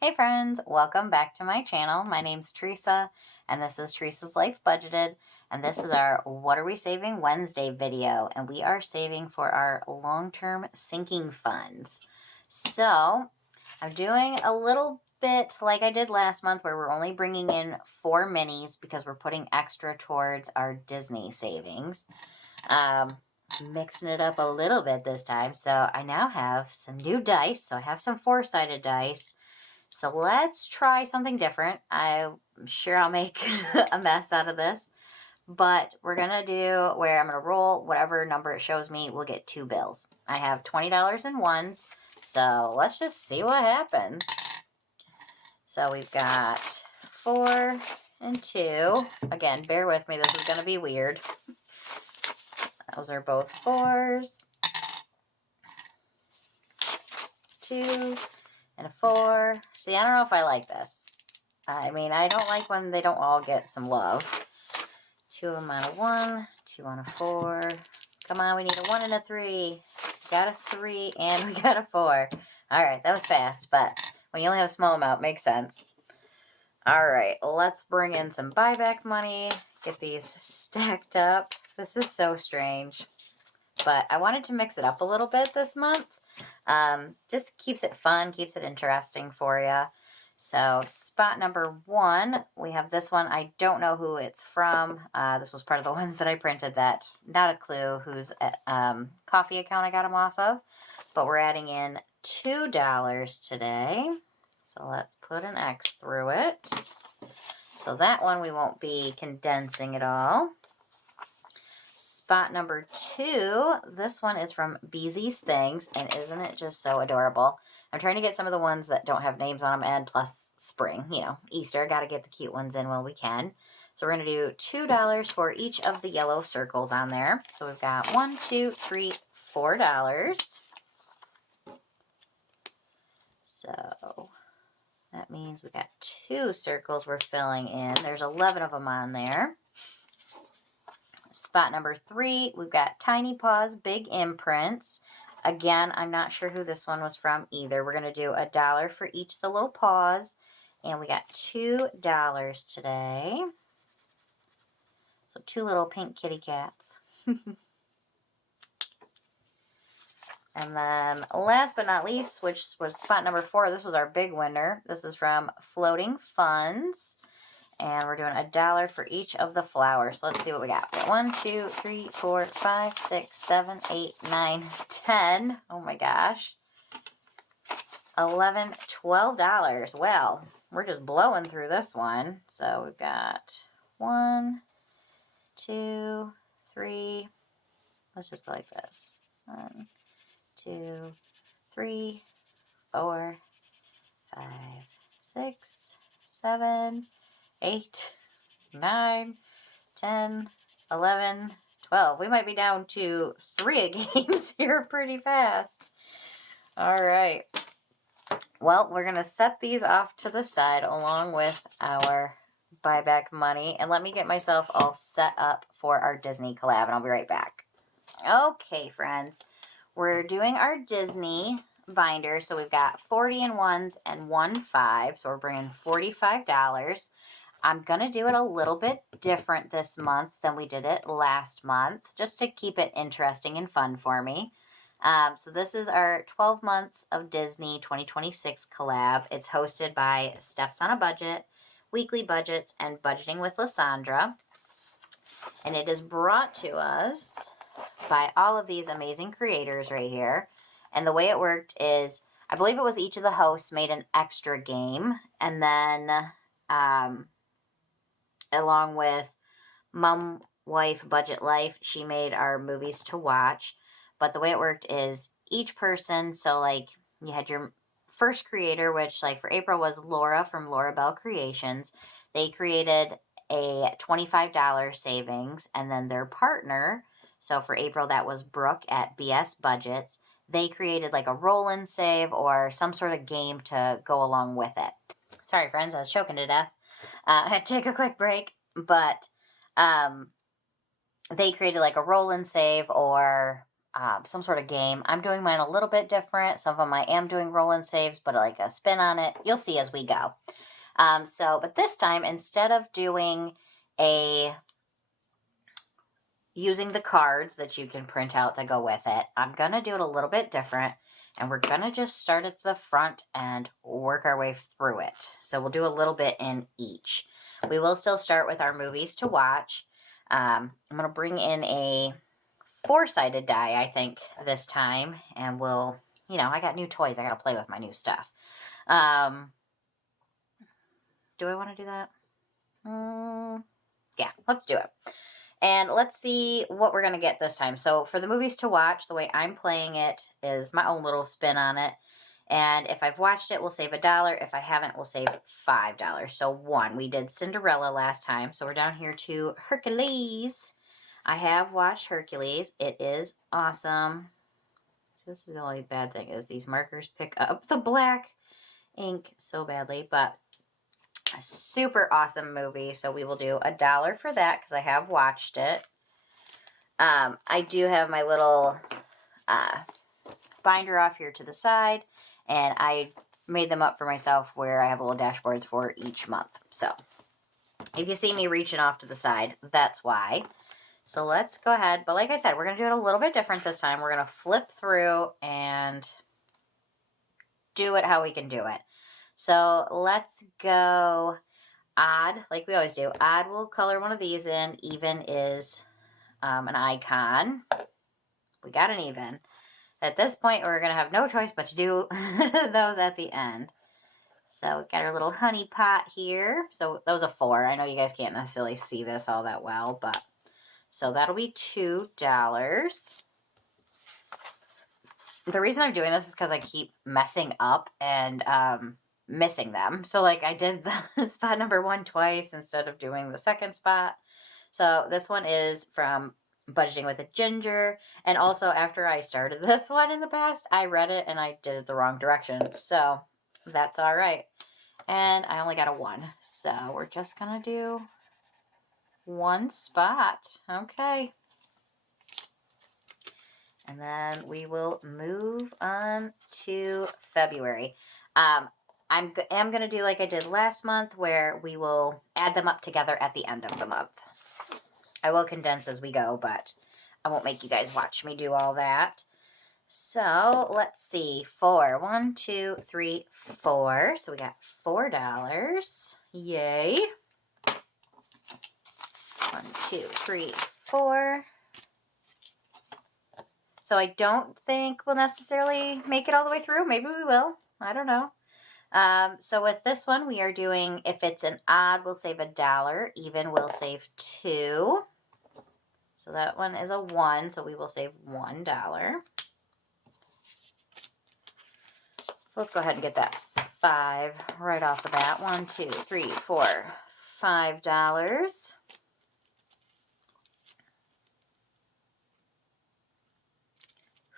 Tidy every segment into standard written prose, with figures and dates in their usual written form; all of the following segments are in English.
Hey friends, welcome back to my channel. My name's Teresa and this is Teresa's Life Budgeted, and this is our What Are We Saving Wednesday video, and we are saving for our long-term sinking funds. So I'm doing a little bit like I did last month where we're only bringing in 4 minis because we're putting extra towards our Disney savings. Mixing it up a little bit this time. So I now have some new dice. So I have some 4-sided dice. So let's try something different. I'm sure I'll make a mess out of this. But we're going to do where I'm going to roll whatever number it shows me. We'll get 2 bills. I have $20 in ones. So let's just see what happens. So we've got 4 and 2. Again, bear with me. This is going to be weird. Those are both 4s. 2 and a 4. See, I don't know if I like this. I mean, I don't like when they don't all get some love. 2 of them on a 1, 2 on a 4. Come on, we need a 1 and a 3. We got a 3 and we got a 4. All right, that was fast, but when you only have a small amount, makes sense. All right, let's bring in some buyback money. Get these stacked up. This is so strange, but I wanted to mix it up a little bit this month. Just keeps it fun, keeps it interesting for you. So spot number 1, we have this one. I don't know who it's from. This was part of the ones that I printed that, not a clue whose coffee account I got them off of. But we're adding in $2 today. So let's put an X through it. So that one we won't be condensing at all. Spot number 2, this one is from Beezy's Things, and isn't it just so adorable? I'm trying to get some of the ones that don't have names on them, and plus spring, you know, Easter, got to get the cute ones in while we can. So we're going to do $2 for each of the yellow circles on there. So we've got $1, $2, $3, $4. So that means we got 2 circles we're filling in. There's 11 of them on there. Spot number 3, we've got Tiny Paws Big Imprints. Again, I'm not sure who this one was from either. We're going to do $1 for each of the little paws. And we got $2 today. So 2 little pink kitty cats. And then last but not least, which was spot number 4, this was our big winner. This is from Floating Funds. And we're doing $1 for each of the flowers. So let's see what we got. 1, 2, 3, 4, 5, 6, 7, 8, 9, 10. Oh my gosh. $11, $12. Well, we're just blowing through this one. So we've got 1, 2, 3. Let's just go like this. 1, 2, 3, 4, 5, 6, 7, 8, 9, 10, 11, 12. We might be down to 3 games here pretty fast. All right. Well, we're going to set these off to the side along with our buyback money. And let me get myself all set up for our Disney collab, and I'll be right back. Okay, friends. We're doing our Disney binder. So we've got 40 in ones and 1 5. So we're bringing $45. I'm going to do it a little bit different this month than we did it last month, just to keep it interesting and fun for me. So this is our 12 months of Disney 2026 collab. It's hosted by Steph's on a Budget, Weekly Budgets, and Budgeting with Lysandra. And it is brought to us by all of these amazing creators right here. And the way it worked is, I believe it was each of the hosts made an extra game, and then along with Mom, Wife, Budget Life, she made our movies to watch. But the way it worked is each person, so like you had your first creator, which like for April was Laura from LauraBel Creations. They created a $25 savings, and then their partner, so for April that was Brooke at BrzysBudgets, they created like a roll and save or some sort of game to go along with it. Sorry friends, I was choking to death. I had to take a quick break, but they created like a roll and save or some sort of game. I'm doing mine a little bit different. Some of them I am doing roll and saves, but like a spin on it. You'll see as we go. But this time, instead of doing using the cards that you can print out that go with it, I'm going to do it a little bit different. And we're going to just start at the front and work our way through it. So we'll do a little bit in each. We will still start with our movies to watch. I'm going to bring in a 4-sided die, I think, this time. And we'll, I got new toys. I got to play with my new stuff. Do I want to do that? Yeah, let's do it. And let's see what we're going to get this time. So for the movies to watch, the way I'm playing it is my own little spin on it. And if I've watched it, we'll save $1. If I haven't, we'll save $5. So 1. We did Cinderella last time. So we're down here to Hercules. I have watched Hercules. It is awesome. So this is the only bad thing is these markers pick up the black ink so badly. But a super awesome movie. So we will do $1 for that because I have watched it. I do have my little binder off here to the side. And I made them up for myself where I have little dashboards for each month. So if you see me reaching off to the side, that's why. So let's go ahead. But like I said, we're going to do it a little bit different this time. We're going to flip through and do it how we can do it. So let's go odd, like we always do. Odd, we'll color one of these in. Even is an icon. We got an even. At this point, we're going to have no choice but to do those at the end. So we got our little honey pot here. So that was a 4. I know you guys can't necessarily see this all that well, but so that'll be $2. The reason I'm doing this is because I keep messing up and missing them. So like I did the spot number 1 twice instead of doing the second spot. So this one is from Budgeting with a Ginger. And also after I started this one in the past, I read it and I did it the wrong direction. So that's all right. And I only got a 1. So we're just going to do 1 spot. Okay. And then we will move on to February. I am going to do like I did last month where we will add them up together at the end of the month. I will condense as we go, but I won't make you guys watch me do all that. So let's see. 4. 1, 2, 3, 4. So we got $4. Yay. 1, 2, 3, 4. So I don't think we'll necessarily make it all the way through. Maybe we will. I don't know. So with this one, we are doing, if it's an odd, we'll save $1. Even, we'll save 2. So that one is a 1, so we will save $1. So let's go ahead and get that 5 right off the bat. 1, 2, 3, 4, $5.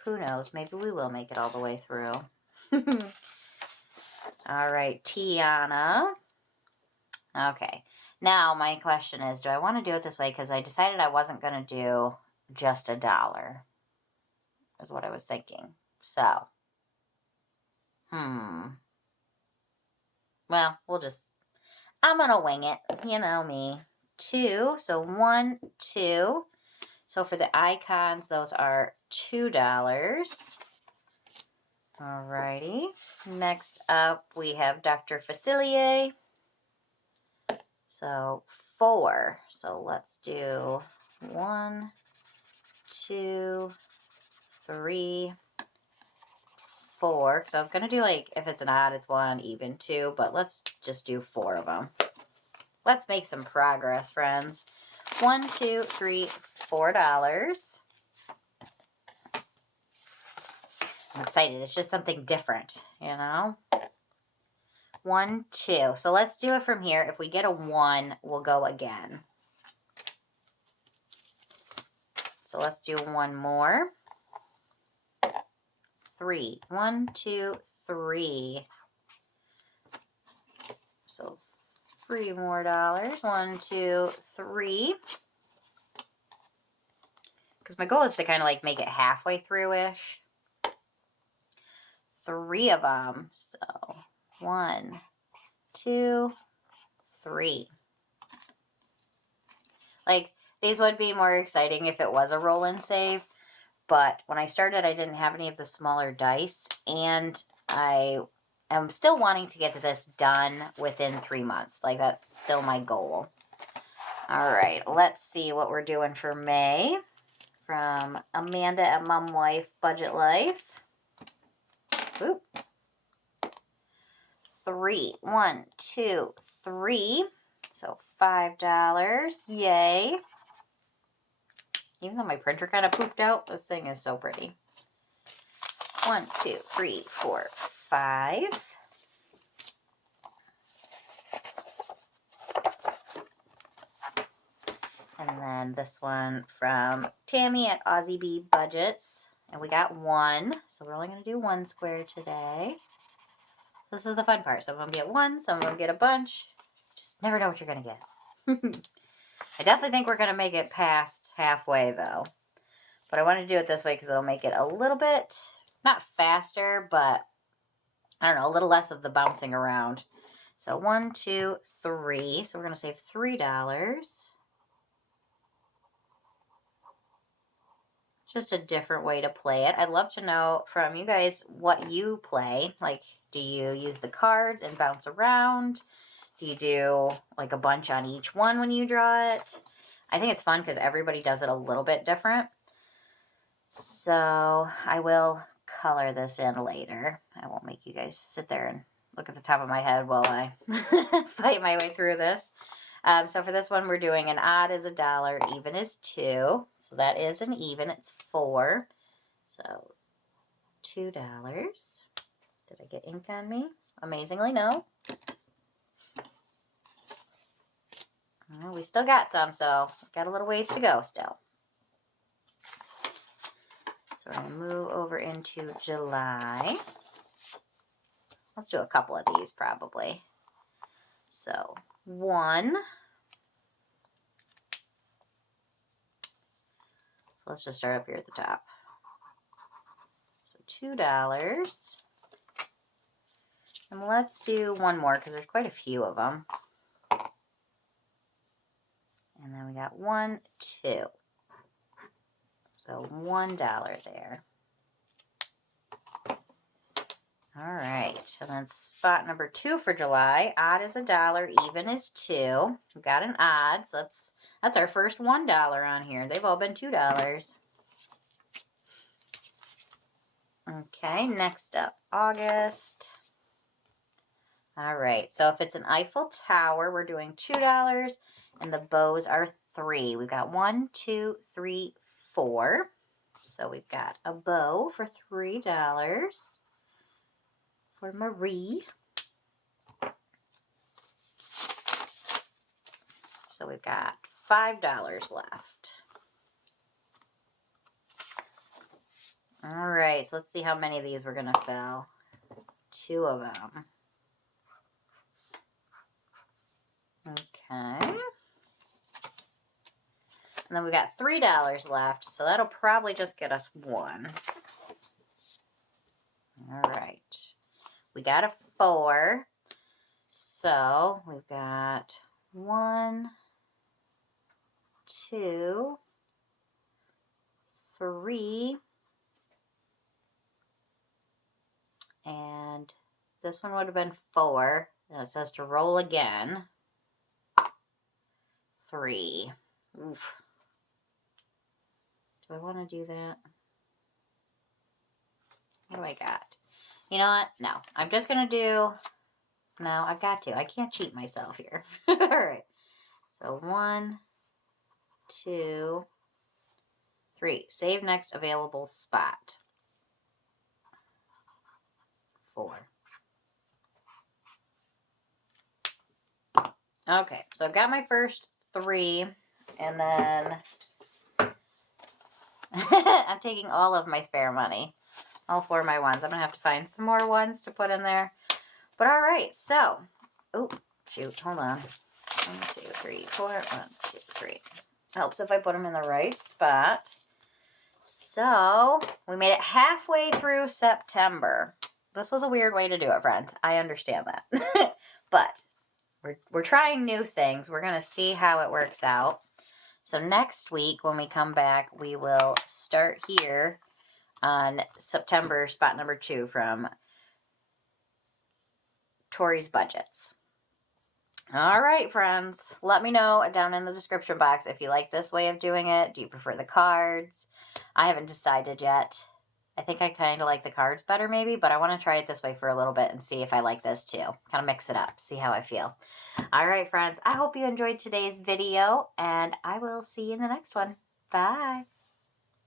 Who knows? Maybe we will make it all the way through. All right, Tiana. Okay. Now, my question is, do I want to do it this way? Because I decided I wasn't going to do just $1. Is what I was thinking. So, well, I'm going to wing it. You know me. 2. So, 1, 2. So, for the icons, those are $2. Alrighty. Next up, we have Dr. Facilier. So 4. So let's do 1, 2, 3, 4. Because I was going to do like, if it's an odd, it's 1, even 2. But let's just do 4 of them. Let's make some progress, friends. 1, 2, 3, $4. I'm excited. It's just something different, you know? 1, 2. So let's do it from here. If we get a 1, we'll go again. So let's do 1 more. 3. 1, 2, 3. So $3 more. 1, 2, 3. because my goal is to kind of like make it halfway through-ish. 3 of them. So 1, 2, 3. Like, these would be more exciting if it was a roll and save, but when I started, I didn't have any of the smaller dice, and I am still wanting to get this done within 3 months. Like, that's still my goal. All right, let's see what we're doing for May from Amanda at Mom Wife Budget Life. Oop. 3. 1, 2, 3. So $5. Yay. Even though my printer kind of pooped out, this thing is so pretty. 1, 2, 3, 4, 5. And then this one from Tammy at AUSSIE and we got 1. So we're only going to do 1 square today. This is the fun part. Some of them get 1, some of them get a bunch. Just never know what you're going to get. I definitely think we're going to make it past halfway, though. But I want to do it this way because it'll make it a little bit, not faster, but, I don't know, a little less of the bouncing around. So 1, 2, 3. So we're going to save $3. Just a different way to play it. I'd love to know from you guys what you play. Like, do you use the cards and bounce around? Do you do like a bunch on each one when you draw it? I think it's fun because everybody does it a little bit different. So I will color this in later. I won't make you guys sit there and look at the top of my head while I fight my way through this. So for this one, we're doing an odd is $1, even is 2. So that is an even. It's 4. So $2. Did I get ink on me? Amazingly, no. Well, we still got some, so got a little ways to go still. So we're going to move over into July. Let's do a couple of these probably. So 1. So let's just start up here at the top. So $2. And let's do 1 more because there's quite a few of them. And then we got 1, 2. So $1 there. All right. And then spot number 2 for July. Odd is $1, even is 2. We've got an odd. So that's our first $1 on here. They've all been $2. Okay, next up, August. All right, so if it's an Eiffel Tower, we're doing $2, and the bows are 3. We've got 1, 2, 3, 4. So we've got a bow for $3 for Marie. So we've got $5 left. All right, so let's see how many of these we're going to fill. 2 of them. Okay. And then we got $3 left, so that'll probably just get us 1. All right. We got a 4. So we've got 1, 2, 3, and this one would have been 4. And it says to roll again. 3. Oof. Do I want to do that? What do I got? You know what? No. I'm just going to do... No, I've got to. I can't cheat myself here. All right. So 1, 2, 3. Save next available spot. 4. Okay. So I've got my first 3. And then... I'm taking all of my spare money. All 4 of my ones. I'm going to have to find some more ones to put in there. But all right, so. Oh, shoot. Hold on. 1, 2, 3, 4. 1, 2, 3. Helps if I put them in the right spot. So we made it halfway through September. This was a weird way to do it, friends. I understand that. But we're trying new things. We're going to see how it works out. So next week when we come back, we will start here on September spot number 2 from Tori's Budgets. All right, friends. Let me know down in the description box if you like this way of doing it. Do you prefer the cards? I haven't decided yet. I think I kind of like the cards better maybe, but I want to try it this way for a little bit and see if I like this too. Kind of mix it up, see how I feel. All right, friends. I hope you enjoyed today's video, and I will see you in the next one. Bye.